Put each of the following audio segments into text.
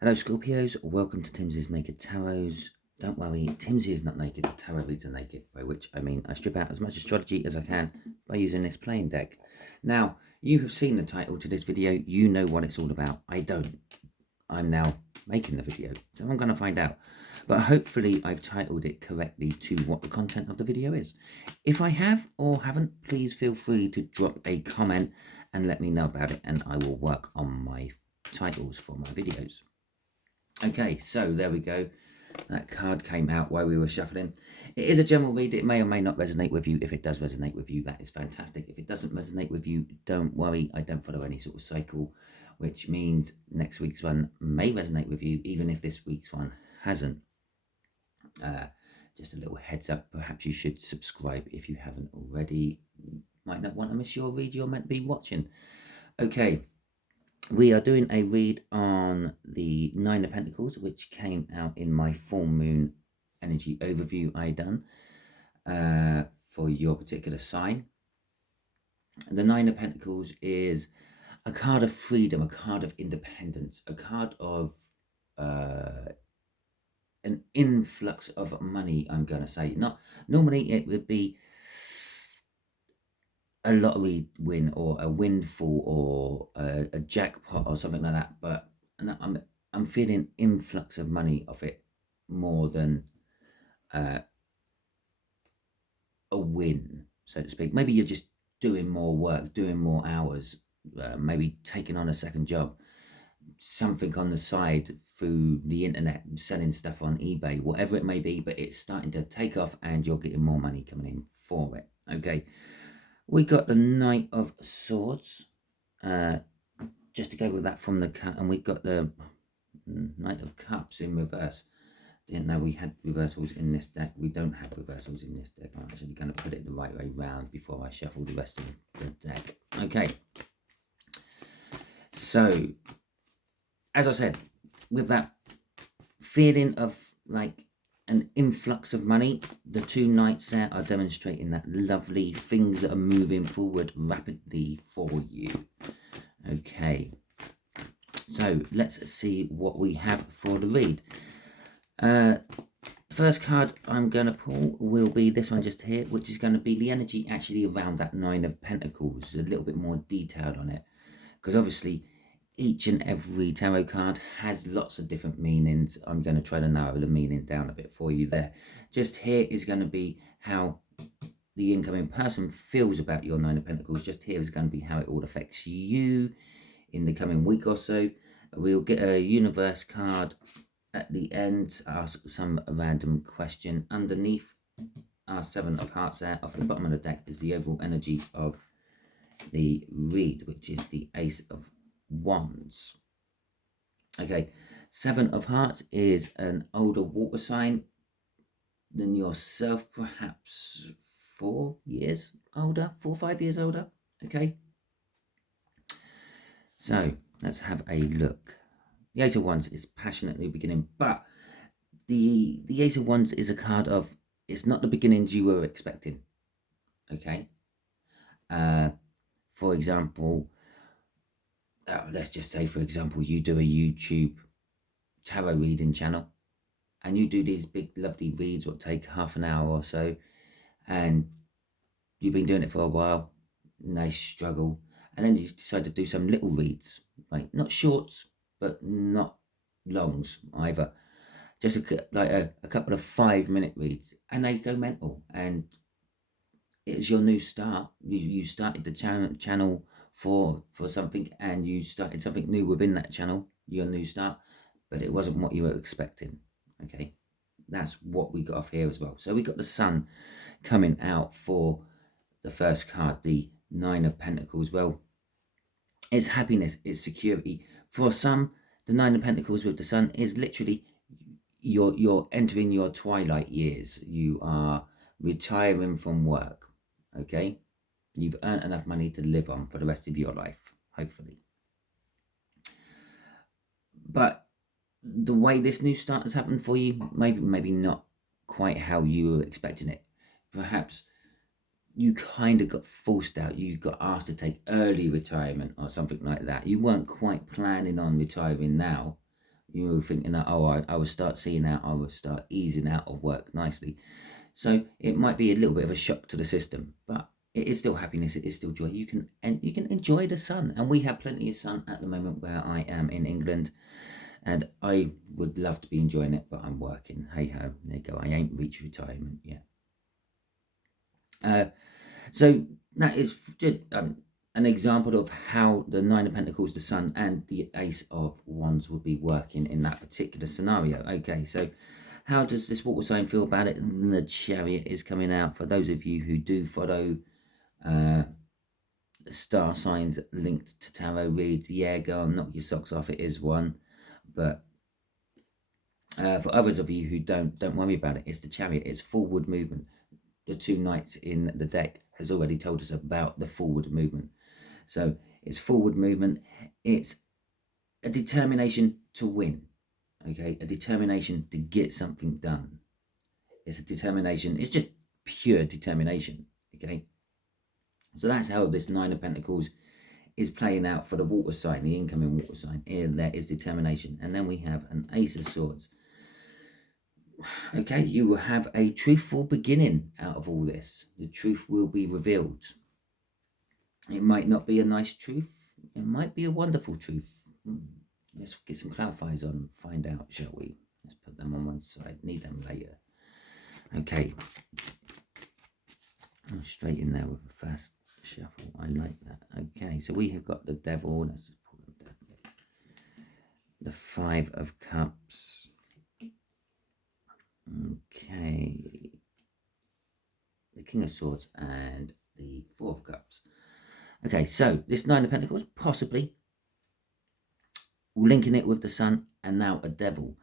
Hello Scorpios, welcome to Timsy's Naked Tarots. Don't worry, Timsy is not naked, the tarot reads are naked, by which I mean I strip out as much astrology as I can by using this plain deck. Now, you have seen the title to this video, you know what it's all about. I don't. I'm now making the video, so I'm going to find out. But hopefully I've titled it correctly to what the content of the video is. If I have or haven't, please feel free to drop a comment and let me know about it, and I will work on my titles for my videos. Okay, so there we go. That card came out while we were shuffling. It is a general read. It may or may not resonate with you. If it does resonate with you, that is fantastic. If it doesn't resonate with you, don't worry. I don't follow any sort of cycle, which means next week's one may resonate with you, even if this week's one hasn't. Just a little heads up. Perhaps you should subscribe if you haven't already. You might not want to miss your read you're meant to be watching. Okay. We are doing a read on the Nine of Pentacles, which came out in my full moon energy overview I done for your particular sign. The Nine of Pentacles is a card of freedom, a card of independence, a card of an influx of money, I'm going to say. Not normally it would be a lottery win or a windfall or a jackpot or something like that, but I'm feeling influx of money of it more than a win, so to speak. Maybe you're just doing more work, doing more hours, maybe taking on a second job, something on the side through the internet, selling stuff on eBay, whatever it may be, but it's starting to take off and you're getting more money coming in for it. Okay. We got the Knight of Swords, just to go with that from the cut, and we got the Knight of Cups in reverse. Didn't know we had reversals in this deck. We don't have reversals in this deck. I'm actually going to put it the right way round before I shuffle the rest of the deck. Okay. So, as I said, with that feeling of like an influx of money, the two knights there are demonstrating that lovely things that are moving forward rapidly for you. Okay, so let's see what we have for the read. First card I'm going to pull will be this one just here, which is going to be the energy actually around that Nine of Pentacles, a little bit more detailed on it, because obviously each and every tarot card has lots of different meanings. I'm going to try to narrow the meaning down a bit for you there. Just here is going to be how the incoming person feels about your Nine of Pentacles. Just here is going to be how it all affects you in the coming week or so. We'll get a universe card at the end, ask some random question underneath. Our Seven of Hearts there. Off the bottom of the deck is the overall energy of the read, which is the Ace of Wands. Okay, Seven of Hearts is an older water sign than yourself, perhaps 4 years older, 4 or 5 years older. Okay, so let's have a look. The Ace of Wands is passionately beginning, but the Ace of Wands is a card of, it's not the beginnings you were expecting. Okay, for example, let's just say, for example, you do a YouTube tarot reading channel and you do these big lovely reads what take half an hour or so, and you've been doing it for a while, nice struggle, and then you decide to do some little reads, like not shorts but not longs either, just a couple of 5-minute reads, and they go mental, and it's your new start. You started the channel for something, and you started something new within that channel, your new start, but it wasn't what you were expecting. Okay, that's what we got off here as well. So we got the Sun coming out for the first card, the Nine of Pentacles. Well, it's happiness, it's security. For some, the Nine of Pentacles with the Sun is literally you're entering your twilight years. You are retiring from work. Okay, you've earned enough money to live on for the rest of your life, hopefully. But the way this new start has happened for you, maybe not quite how you were expecting it. Perhaps you kind of got forced out. You got asked to take early retirement or something like that. You weren't quite planning on retiring now, You were thinking that, oh, I will start seeing out, I will start easing out of work nicely. So it might be a little bit of a shock to the system, but it is still happiness, it is still joy. You can enjoy the sun, and we have plenty of sun at the moment where I am in England, and I would love to be enjoying it, but I'm working. Hey ho, there you go. I ain't reached retirement yet. So that is just an example of how the Nine of Pentacles, the Sun, and the Ace of Wands would be working in that particular scenario. Okay, so how does this water sign feel about it? And the Chariot is coming out. For those of you who do follow star signs linked to tarot reads, yeah, go on, knock your socks off. It is one. But for others of you who don't worry about it. It's the Chariot. It's forward movement. The two knights in the deck has already told us about the forward movement. So it's forward movement. It's a determination to win. Okay, a determination to get something done. It's a determination. It's just pure determination. Okay, so that's how this Nine of Pentacles is playing out for the water sign, the incoming water sign. Here, there is determination, and then we have an Ace of Swords. Okay, you will have a truthful beginning out of all this. The truth will be revealed. It might not be a nice truth. It might be a wonderful truth. Let's get some clarifiers on and find out, shall we? Let's put them on one side. Need them later. Okay. I'm straight in there with a fast shuffle. I like that. Okay, so we have got the Devil. Let's just pull them down. The Five of Cups. Okay. The King of Swords and the Four of Cups. Okay, so this Nine of Pentacles, possibly linking it with the Sun, and now a Devil.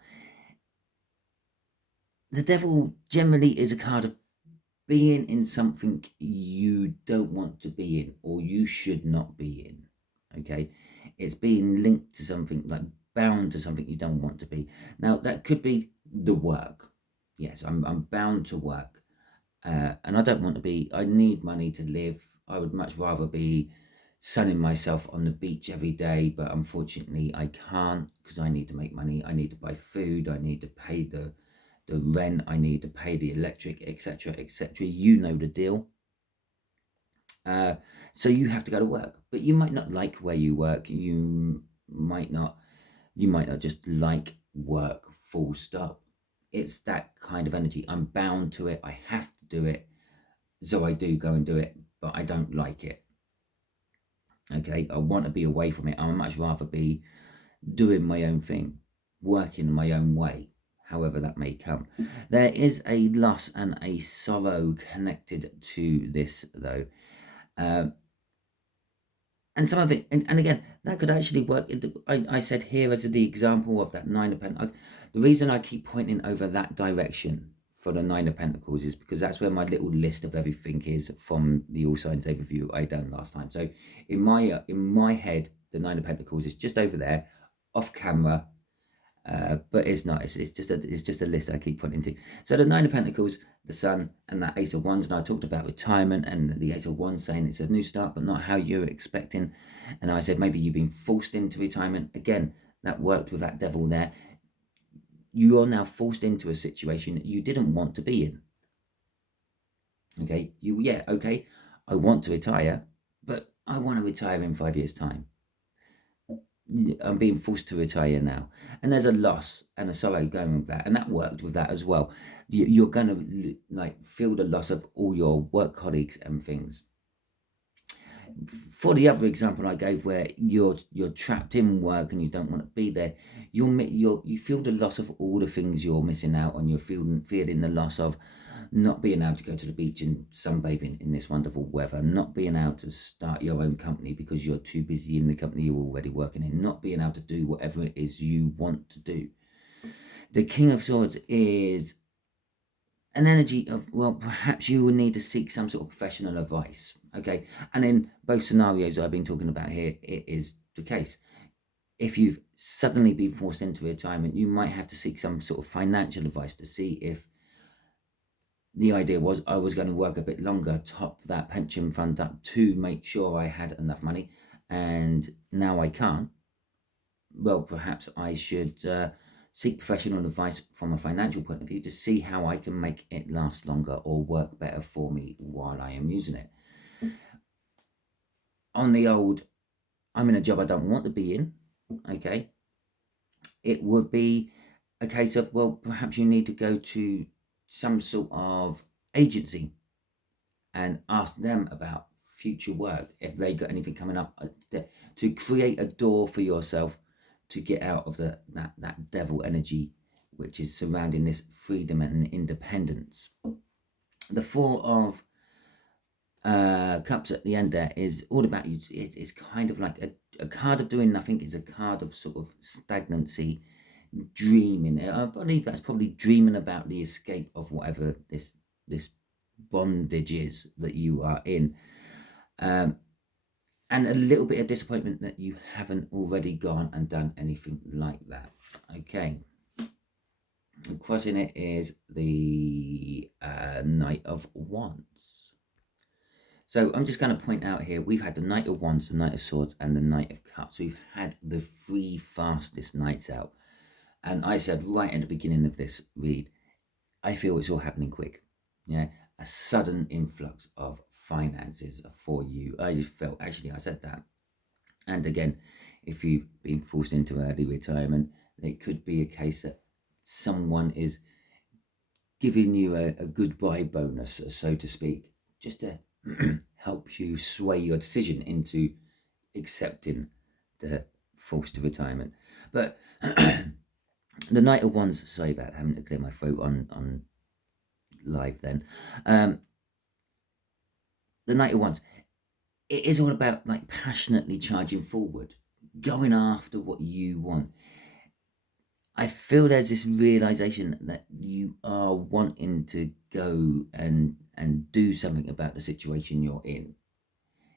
The Devil generally is a card of being in something you don't want to be in, or you should not be in. Okay, it's being linked to something, like bound to something you don't want to be. Now that could be the work. Yes, I'm bound to work, and I don't want to be. I need money to live. I would much rather be sunning myself on the beach every day, but unfortunately I can't, because I need to make money. I need to buy food. I need to pay the rent. I need to pay the electric, etc., etc. You know the deal. So you have to go to work, but you might not like where you work. You might not just like work, full stop. It's that kind of energy. I'm bound to it. I have to do it. So I do go and do it, but I don't like it. Okay, I want to be away from it. I would much rather be doing my own thing, working my own way, however that may come. There is a loss and a sorrow connected to this, though. And some of it, and again, that could actually work. I said here as the example of that Nine of Pentacles. The reason I keep pointing over that direction for the Nine of Pentacles is because that's where my little list of everything is from the All Signs overview I done last time. So in my head, the Nine of Pentacles is just over there, off camera, but it's not. It's just a list I keep pointing to. So the Nine of Pentacles, the Sun, and that Ace of Wands, and I talked about retirement and the Ace of Wands saying it's a new start, but not how you're expecting. And I said maybe you've been forced into retirement. Again, that worked with that Devil there. You are now forced into a situation that you didn't want to be in. Okay, okay, I want to retire, but I want to retire in 5 years' time. I'm being forced to retire now. And there's a loss and a sorrow going with that. And that worked with that as well. You're going to like feel the loss of all your work colleagues and things. For the other example I gave, where you're trapped in work and you don't want to be there, you feel the loss of all the things you're missing out on. You're feeling the loss of not being able to go to the beach and sunbathing in this wonderful weather, not being able to start your own company because you're too busy in the company you're already working in, not being able to do whatever it is you want to do. The King of Swords is an energy of, well, perhaps you will need to seek some sort of professional advice. Okay, and in both scenarios I've been talking about here, it is the case. If you've suddenly been forced into retirement, you might have to seek some sort of financial advice to see if the idea was I was going to work a bit longer, top that pension fund up to make sure I had enough money, and now I can't. well, perhaps I should seek professional advice from a financial point of view to see how I can make it last longer or work better for me while I am using it. On the old, I'm in a job I don't want to be in, okay, it would be a case of, well, perhaps you need to go to some sort of agency and ask them about future work if they got anything coming up, to create a door for yourself to get out of that devil energy which is surrounding this freedom and independence. The Four of Cups at the end there is all about you. It's kind of like a card of doing nothing. It's a card of sort of stagnancy, dreaming. I believe that's probably dreaming about the escape of whatever this bondage is that you are in, and a little bit of disappointment that you haven't already gone and done anything like that. Okay, and crossing it is the Knight of Wands. So I'm just going to point out here, we've had the Knight of Wands, the Knight of Swords, and the Knight of Cups. We've had the three fastest knights out. And I said right at the beginning of this read, I feel it's all happening quick. Yeah, a sudden influx of finances for you. I just felt, actually, I said that. And again, if you've been forced into early retirement, it could be a case that someone is giving you a goodbye bonus, so to speak, just to help you sway your decision into accepting the forced retirement. But the Knight of Wands, sorry about having to clear my throat on live then. The Knight of Wands, it is all about like passionately charging forward, going after what you want. I feel there's this realization that you are wanting to go and do something about the situation you're in.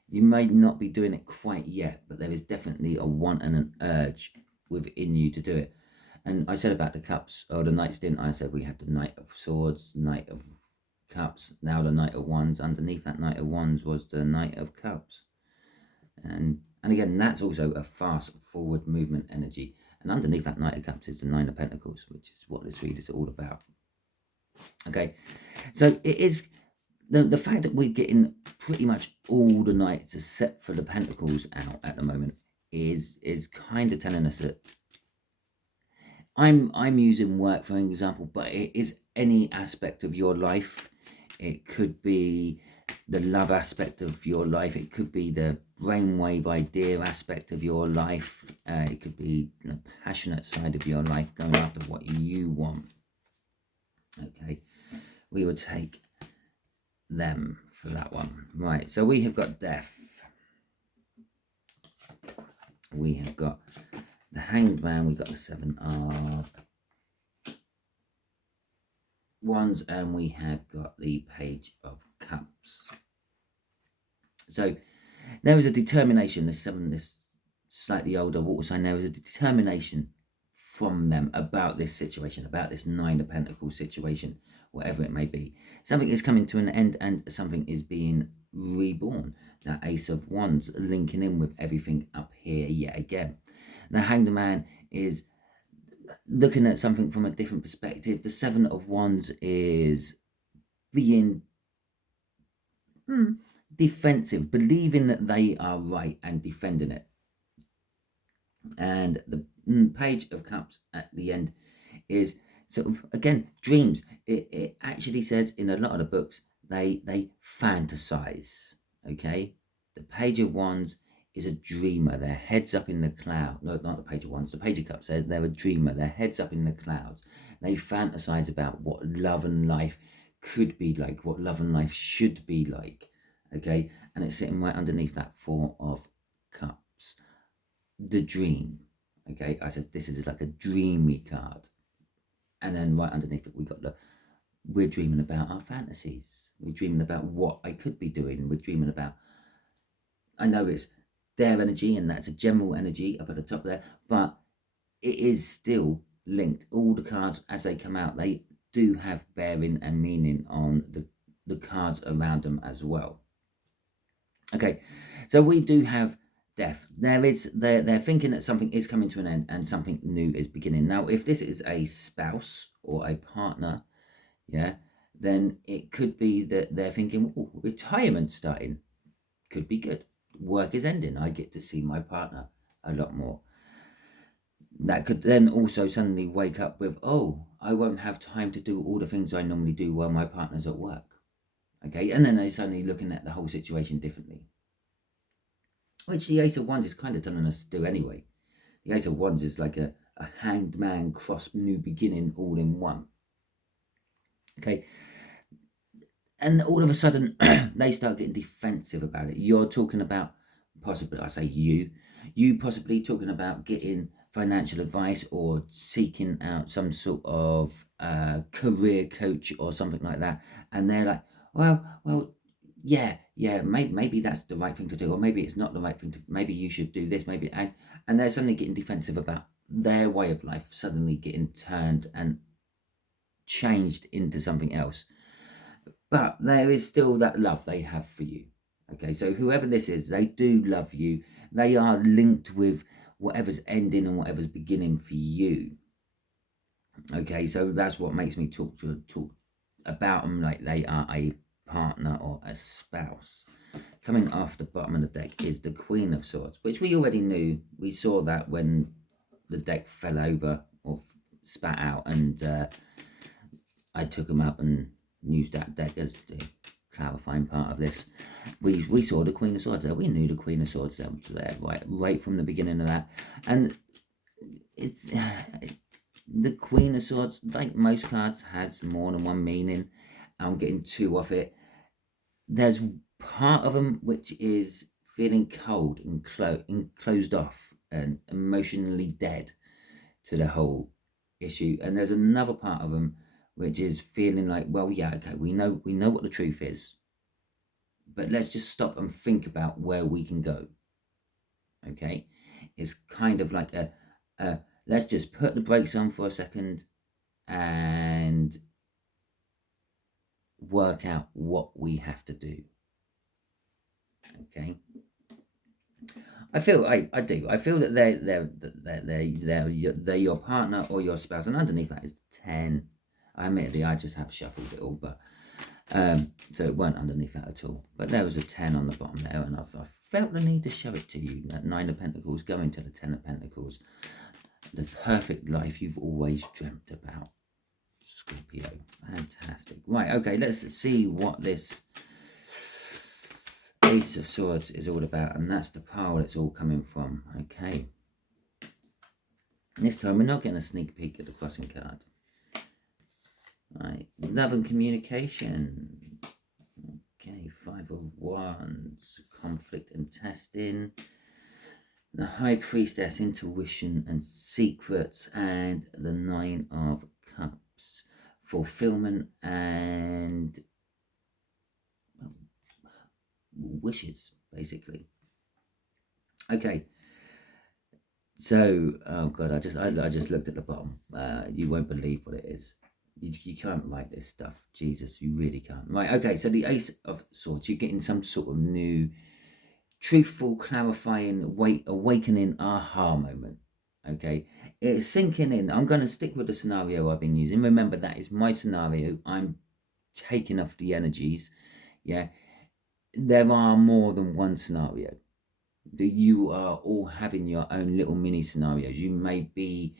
You may not be doing it quite yet, but there is definitely a want and an urge within you to do it. And I said about the cups, or the knights, didn't I? I said we had the Knight of Swords, Knight of Cups, now the Knight of Wands. Underneath that Knight of Wands was the Knight of Cups. And again, that's also a fast forward movement energy. And underneath that Knight of Cups is the Nine of Pentacles, which is what this read is all about. Okay, so it is the fact that we're getting pretty much all the knights except for the Pentacles out at the moment is kind of telling us that I'm using work for an example, but it is any aspect of your life. It could be the love aspect of your life. It could be the brainwave idea aspect of your life. It could be the passionate side of your life, going after what you want. Okay, we will take them for that one. Right, so we have got Death. We have got the Hanged Man. We've got the Seven of Wands, and we have got the Page of Cups. So there is a determination. This slightly older water sign, there is a determination from them about this situation, about this Nine of Pentacles situation, whatever it may be. Something is coming to an end and something is being reborn. That Ace of Wands linking in with everything up here yet again. The Hanged Man is looking at something from a different perspective. The Seven of Wands is being defensive, believing that they are right and defending it. And the Page of Cups at the end is sort of, again, dreams. It actually says in a lot of the books, they fantasize, okay? The Page of Wands is a dreamer. Their heads up in the cloud. No, not the Page of Wands. The Page of Cups says they're a dreamer. Their heads up in the clouds. They fantasize about what love and life could be like, what love and life should be like, okay? And it's sitting right underneath that Four of Cups. The dream, okay? I said this is like a dreamy card. And then right underneath it, we got we're dreaming about our fantasies. We're dreaming about what I could be doing. We're dreaming about, I know it's their energy and that's a general energy up at the top there, but it is still linked. All the cards as they come out, they do have bearing and meaning on the cards around them as well. Okay, so we do have Death. They're thinking that something is coming to an end and something new is beginning. Now, if this is a spouse or a partner, yeah, then it could be that they're thinking, oh, retirement starting. Could be good. Work is ending. I get to see my partner a lot more. That could then also suddenly wake up with, oh, I won't have time to do all the things I normally do while my partner's at work. Okay, and then they're suddenly looking at the whole situation differently. Which the Ace of Wands is kind of telling us to do anyway. The Ace of Wands is like a hanged man cross new beginning all in one. Okay, and all of a sudden they start getting defensive about it. You're talking about possibly, I say you possibly talking about getting financial advice or seeking out some sort of career coach or something like that, and they're like, well, yeah, maybe that's the right thing to do, or maybe it's not the right thing to. Maybe you should do this, maybe, and they're suddenly getting defensive about their way of life, suddenly getting turned and changed into something else. But there is still that love they have for you. Okay, so whoever this is, they do love you. They are linked with whatever's ending and whatever's beginning for you. Okay, so that's what makes me talk about them like they are a partner or a spouse. Coming off the bottom of the deck is the Queen of Swords, which we already knew. We saw that when the deck fell over or spat out, and I took them up and used that deck as the clarifying part of this. We saw the Queen of Swords there. We knew the Queen of Swords there was there right from the beginning of that. And it's the Queen of Swords, like most cards, has more than one meaning. I'm getting two off it. There's part of them which is feeling cold and closed off and emotionally dead to the whole issue, and there's another part of them which is feeling like, well, yeah, okay, we know what the truth is, but let's just stop and think about where we can go. Okay, it's kind of like a let's just put the brakes on for a second and work out what we have to do. Okay, I feel that they're your partner or your spouse, and underneath that is 10. Admittedly, I just have shuffled it all, but so it weren't underneath that at all. But there was a 10 on the bottom there, and I felt the need to show it to you. That 9 of Pentacles going to the 10 of Pentacles. The perfect life you've always dreamt about, Scorpio. Fantastic. Right, okay, let's see what this Ace of Swords is all about, and that's the pile it's all coming from. Okay. This time we're not getting a sneak peek at the crossing card. Right, love and communication. Okay, 5 of Wands, conflict and testing. The High Priestess, intuition and secrets, and the 9 of Cups, fulfillment and wishes, basically. Okay. So, oh god, I just looked at the bottom. You won't believe what it is. You can't write this stuff. Jesus, you really can't. Right, okay, so the Ace of Swords, you're getting some sort of new, truthful, clarifying, awakening aha moment. Okay, it's sinking in. I'm going to stick with the scenario I've been using. Remember, that is my scenario. I'm taking off the energies. Yeah, there are more than one scenario. That you are all having your own little mini scenarios. You may be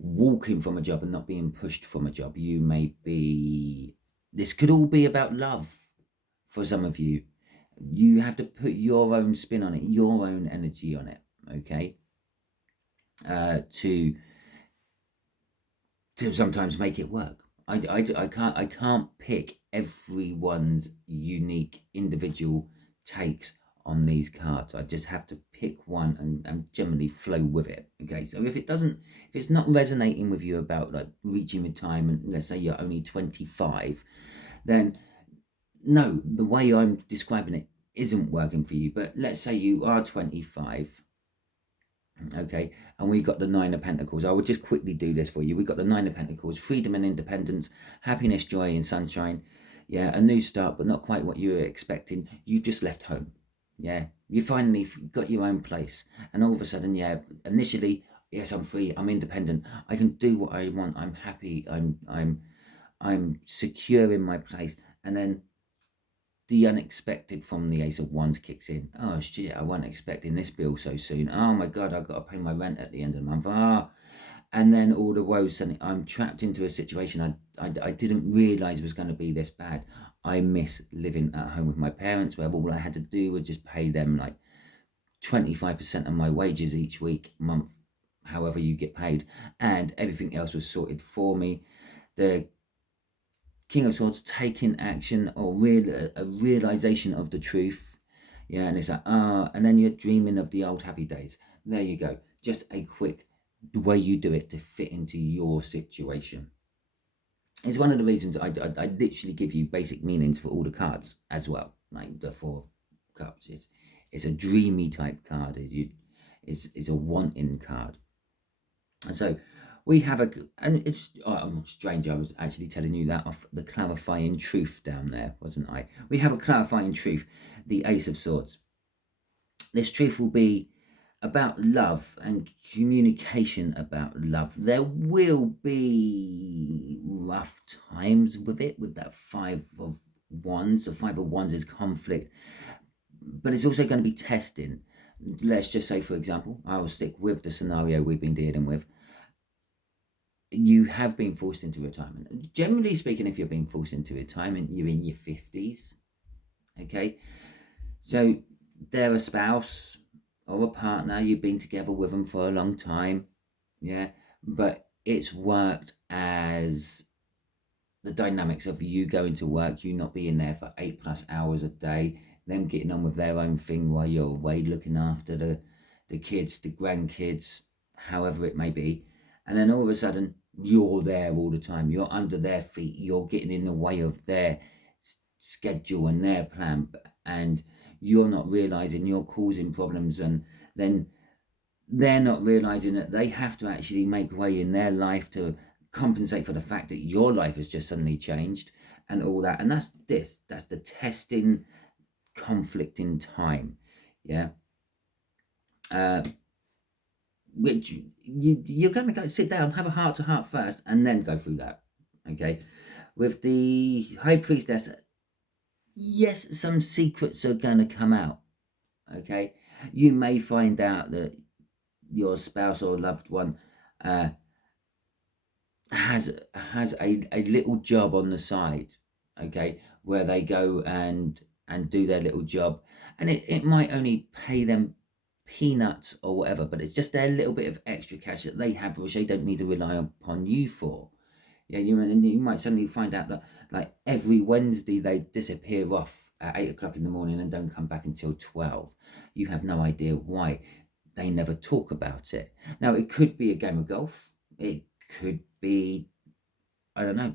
walking from a job and not being pushed from a job. You may be, this could all be about love for some of you. You have to put your own spin on it, your own energy on it, okay, to sometimes make it work. I can't pick everyone's unique individual takes on these cards. I just have to pick one and generally flow with it. Okay, so if it's not resonating with you about like reaching retirement, let's say you're only 25, then no, the way I'm describing it isn't working for you. But let's say you are 25, okay, and we got the 9 of Pentacles. I will just quickly do this for you. We got the 9 of Pentacles, freedom and independence, happiness, joy and sunshine. Yeah, a new start, but not quite what you were expecting. You've just left home. Yeah, You finally got your own place, and all of a sudden, yeah, initially, yes, I'm free, I'm independent, I can do what I want, I'm happy, I'm secure in my place, and then the unexpected from the Ace of Wands kicks in. Oh shit, I wasn't expecting this bill so soon. Oh my god, I've got to pay my rent at the end of the month. And then all the woes, suddenly I'm trapped into a situation I didn't realise was going to be this bad. I miss living at home with my parents, where all I had to do was just pay them like 25% of my wages each week, month, however you get paid, and everything else was sorted for me. The King of Swords taking action, or a realization of the truth. Yeah, and it's like, and then you're dreaming of the old happy days. There you go. Just a quick way you do it to fit into your situation. It's one of the reasons I literally give you basic meanings for all the cards as well. Like the 4 cups. It's a dreamy type card. It's a wanting card. And so we have and it's strange, I was actually telling you that off the clarifying truth down there, wasn't I? We have a clarifying truth, the Ace of Swords. This truth will be about love and communication about love. There will be rough times with it, with that 5 of Wands. The 5 of Wands is conflict, but it's also going to be testing. Let's just say, for example, I will stick with the scenario we've been dealing with. You have been forced into retirement. Generally speaking, if you're being forced into retirement, you're in your 50s. Okay, so they're a spouse or a partner, you've been together with them for a long time, yeah, but it's worked as the dynamics of you going to work, you not being there for 8+ hours a day, them getting on with their own thing while you're away looking after the kids, the grandkids, however it may be. And then all of a sudden, you're there all the time. You're under their feet. You're getting in the way of their schedule and their plan. And you're not realizing you're causing problems. And then they're not realizing that they have to actually make way in their life to compensate for the fact that your life has just suddenly changed and all that. And that's the testing, conflict in time. Yeah. Which you're going to go sit down, have a heart to heart first, and then go through that. Okay. With the High Priestess, yes, some secrets are going to come out. Okay. You may find out that your spouse or loved one has a little job on the side, okay, where they go and do their little job, and it might only pay them peanuts or whatever, but it's just their little bit of extra cash that they have, which they don't need to rely upon you for. Yeah, you might suddenly find out that like every Wednesday they disappear off at 8 o'clock in the morning and don't come back until 12. You have no idea why. They never talk about it. Now, it could be a game of golf. It could be, I don't know,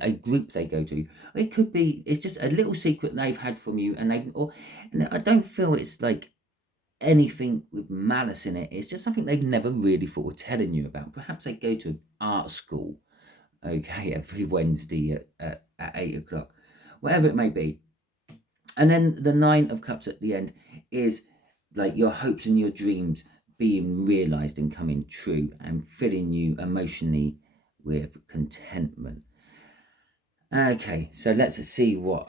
a group they go to. It could be, it's just a little secret they've had from you, and and I don't feel it's like anything with malice in it. It's just something they've never really thought of telling you about. Perhaps they go to art school, okay, every Wednesday at 8 o'clock, whatever it may be. And then the 9 of Cups at the end is like your hopes and your dreams being realized and coming true and filling you emotionally with contentment. Okay, so let's see what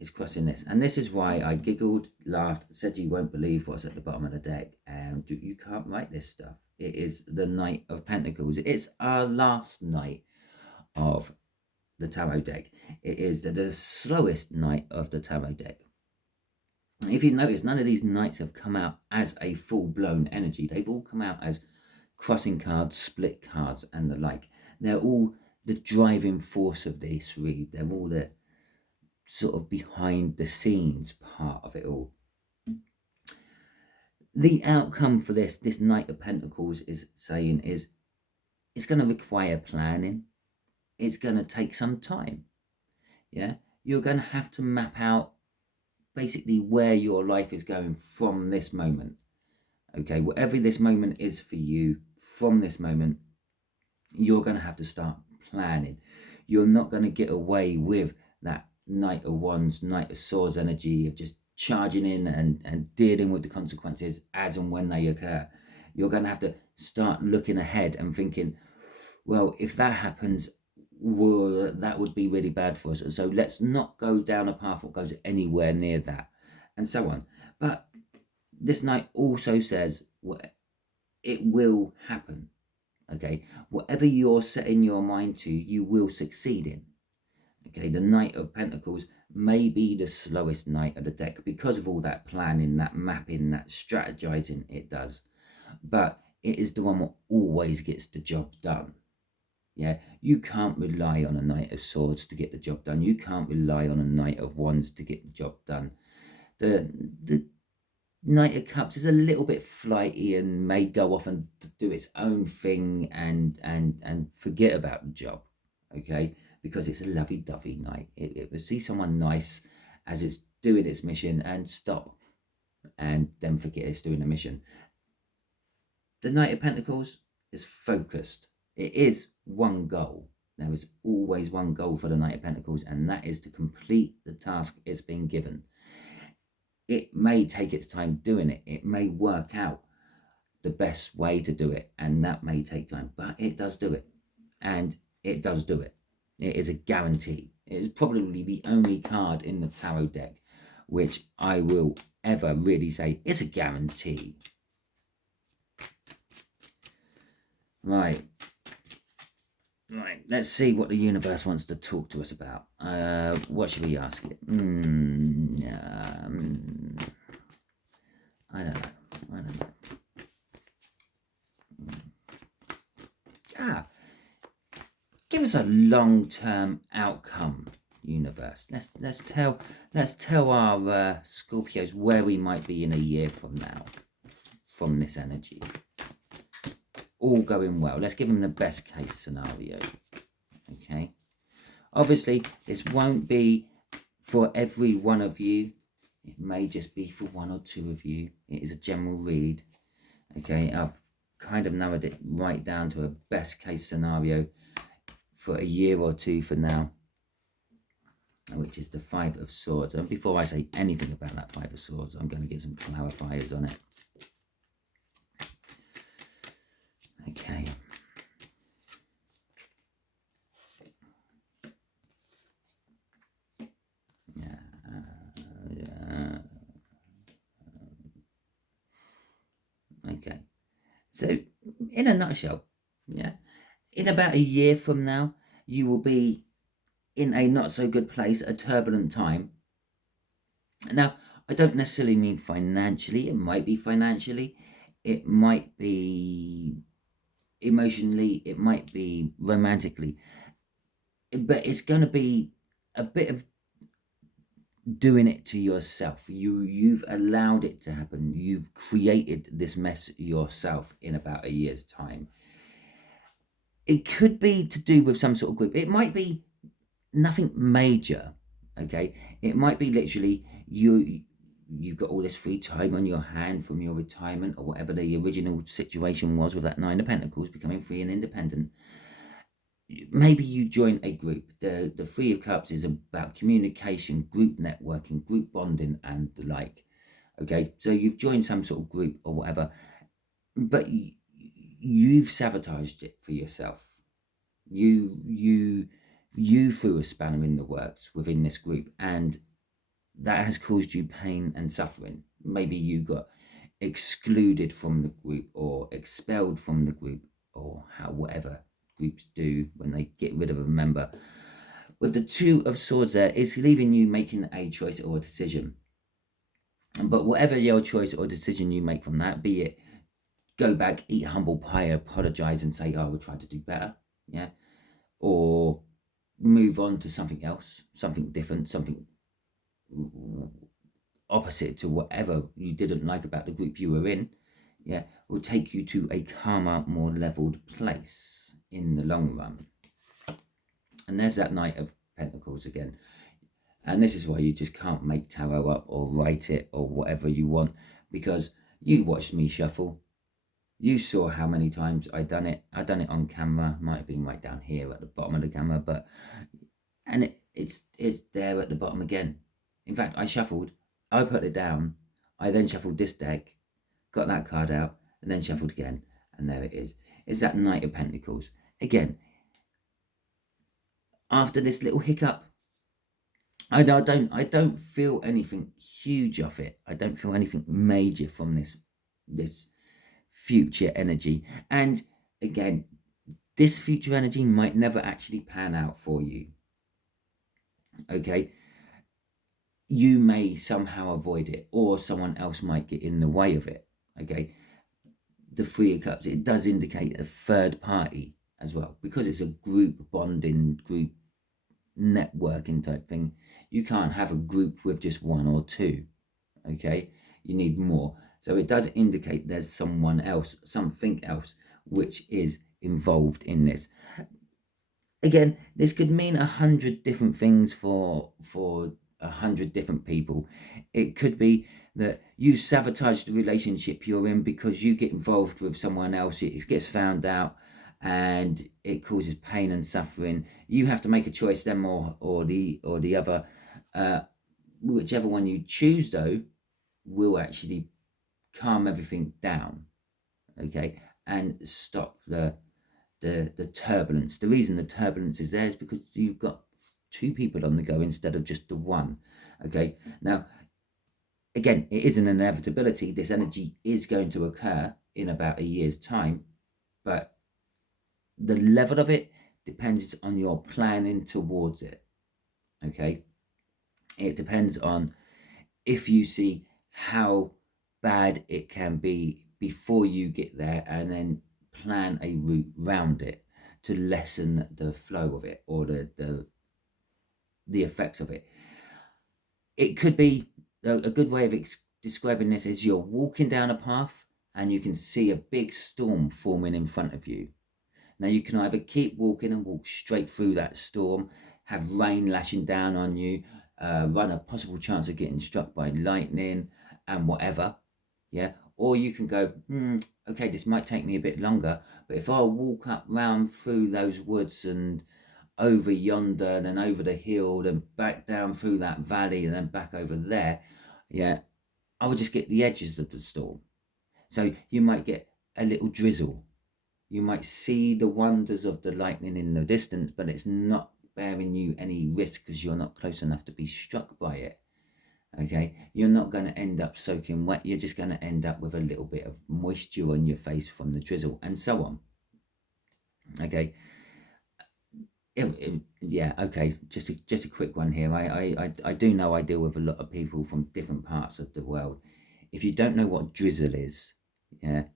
is crossing this. And this is why I giggled, laughed, said you won't believe what's at the bottom of the deck. And you can't write this stuff. It is the Knight of Pentacles. It's our last night of the tarot deck. It is the slowest night of the tarot deck. If you notice, none of these knights have come out as a full-blown energy. They've all come out as crossing cards, split cards, and the like. They're all the driving force of this read. They're all the sort of behind the scenes part of it all. The outcome for this Knight of Pentacles is saying is it's going to require planning. It's going to take some time. Yeah, you're going to have to map out basically where your life is going from this moment. Okay, whatever this moment is for you, from this moment, you're going to have to start planning. You're not going to get away with that Knight of Wands, Knight of Swords energy of just charging in and dealing with the consequences as and when they occur. You're going to have to start looking ahead and thinking, well, if that happens, well, that would be really bad for us. So let's not go down a path that goes anywhere near that, and so on. But this night also says it will happen. Okay, whatever you're setting your mind to, you will succeed in. Okay, the Knight of Pentacles may be the slowest knight of the deck because of all that planning, that mapping, that strategizing it does. But it is the one that always gets the job done. Yeah, you can't rely on a Knight of Swords to get the job done. You can't rely on a Knight of Wands to get the job done. The Knight of Cups is a little bit flighty and may go off and do its own thing and forget about the job, okay? Because it's a lovey-dovey knight. It will see someone nice as it's doing its mission and stop and then forget it's doing the mission. The Knight of Pentacles is focused. It is one goal. There is always one goal for the Knight of Pentacles, and that is to complete the task it's been given. It may take its time doing it. It may work out the best way to do it, and that may take time, but it does do it, and it does do it. It is a guarantee. It is probably the only card in the tarot deck which I will ever really say it's a guarantee. Right, let's see what the universe wants to talk to us about. What should we ask it? I don't know. Give us a long-term outcome, universe. Let's tell our Scorpios where we might be in a year from now, from this energy. All going well. Let's give them the best case scenario. Okay. Obviously, this won't be for every one of you. It may just be for one or two of you. It is a general read. Okay, I've kind of narrowed it right down to a best case scenario for a year or two for now, which is the Five of Swords. And before I say anything about that Five of Swords, I'm going to get some clarifiers on it. Okay. Okay. So, in a nutshell, yeah, in about a year from now, you will be in a not so good place, a turbulent time. Now, I don't necessarily mean financially. It might be financially. It might be emotionally. It might be romantically. But it's going to be a bit of doing it to yourself. You've allowed it to happen. You've created this mess yourself in about a year's time. It could be to do with some sort of group. It might be nothing major, okay? It might be literally you've got all this free time on your hand from your retirement or whatever the original situation was with that Nine of Pentacles, becoming free and independent. Maybe you join a group. The Three of Cups is about communication, group networking, group bonding, and the like. Okay, so you've joined some sort of group or whatever, but you've sabotaged it for yourself. You threw a spanner in the works within this group, and that has caused you pain and suffering. Maybe you got excluded from the group or expelled from the group, or whatever groups do when they get rid of a member. With the Two of Swords there, it's leaving you making a choice or a decision. But whatever your choice or decision you make from that, be it go back, eat humble pie, apologize and say, oh, we'll try to do better, yeah, or move on to something else, something different, something opposite to whatever you didn't like about the group you were in, yeah, will take you to a calmer, more leveled place in the long run. And there's that Knight of Pentacles again. And this is why you just can't make tarot up or write it or whatever you want, because you watched me shuffle. You saw how many times I done it. I done it on camera. Might have been right down here at the bottom of the camera, but it's there at the bottom again. In fact, I shuffled I put it down. I then shuffled this deck, got that card out, and then shuffled again. And there it is. It's that Knight of Pentacles. Again, after this little hiccup, I don't feel anything huge off it. I don't feel anything major from this future energy. And again, this future energy might never actually pan out for you. Okay, you may somehow avoid it, or someone else might get in the way of it. Okay, the Three of Cups, it does indicate a third party as well, because it's a group bonding, group networking type thing. You can't have a group with just one or two. Okay, you need more. So it does indicate there's someone else, something else, which is involved in this. Again, this could mean 100 different things for 100 different people. It could be that you sabotage the relationship you're in because you get involved with someone else. It gets found out and it causes pain and suffering. You have to make a choice, them or the other. Whichever one you choose, though, will actually calm everything down. Okay, and stop the turbulence. The reason the turbulence is there is because you've got two people on the go instead of just the one. Okay, now again, it is an inevitability. This energy is going to occur in about a year's time, but the level of it depends on your planning towards it. Okay, it depends on if you see how bad it can be before you get there, and then plan a route round it to lessen the flow of it, or the effects of it. It could be a good way of describing this is you're walking down a path and you can see a big storm forming in front of you. Now you can either keep walking and walk straight through that storm, have rain lashing down on you, run a possible chance of getting struck by lightning and whatever, yeah, or you can go, okay, this might take me a bit longer, but if I walk up round through those woods and over yonder, then over the hill, then back down through that valley, and then back over there, yeah, I would just get the edges of the storm. So you might get a little drizzle. You might see the wonders of the lightning in the distance, but it's not bearing you any risk because you're not close enough to be struck by it. Okay, you're not going to end up soaking wet. You're just going to end up with a little bit of moisture on your face from the drizzle, and so on. Okay, yeah. Okay, just a quick one here. I do know I deal with a lot of people from different parts of the world. If you don't know what drizzle is, yeah,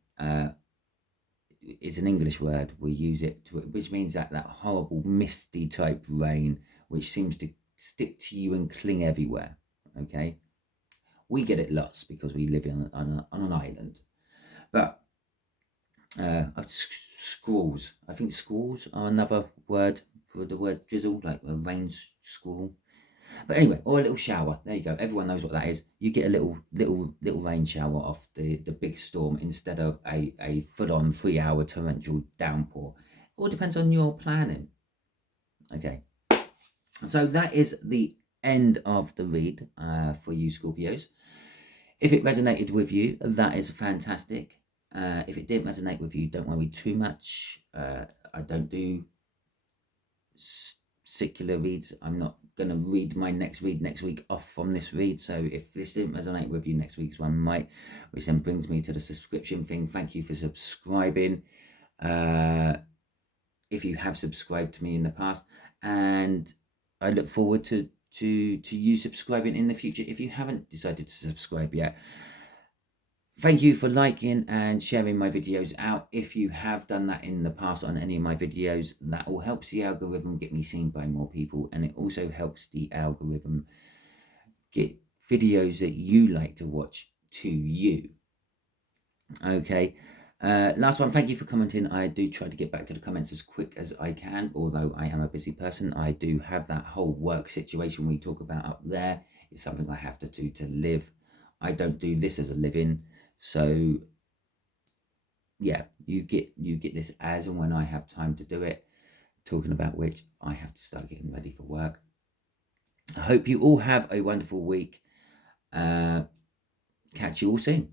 it's an English word. We use it which means that horrible misty type rain, which seems to stick to you and cling everywhere. Okay, we get it lots because we live on an island. But squalls. I think squalls are another word for the word drizzle, like a rain squall. But anyway, or a little shower. There you go. Everyone knows what that is. You get a little rain shower off the big storm instead of a full-on 3-hour torrential downpour. It all depends on your planning. Okay. So that is the end of the read for you Scorpios. If it resonated with you, that is fantastic. If it didn't resonate with you, don't worry too much. I don't do secular reads. I'm not going to read my next read next week off from this read. So if this didn't resonate with you, next week's one might, which then brings me to the subscription thing. Thank you for subscribing. If you have subscribed to me in the past, and I look forward to you subscribing in the future if you haven't decided to subscribe yet. Thank you for liking and sharing my videos out. If you have done that in the past on any of my videos, that will help the algorithm get me seen by more people, and it also helps the algorithm get videos that you like to watch to you. Okay, last one, thank you for commenting. I do try to get back to the comments as quick as I can, although I am a busy person. I do have that whole work situation we talk about up there. It's something I have to do to live. I don't do this as a living. So yeah, you get this as and when I have time to do it, talking about which I have to start getting ready for work. I hope you all have a wonderful week. Catch you all soon.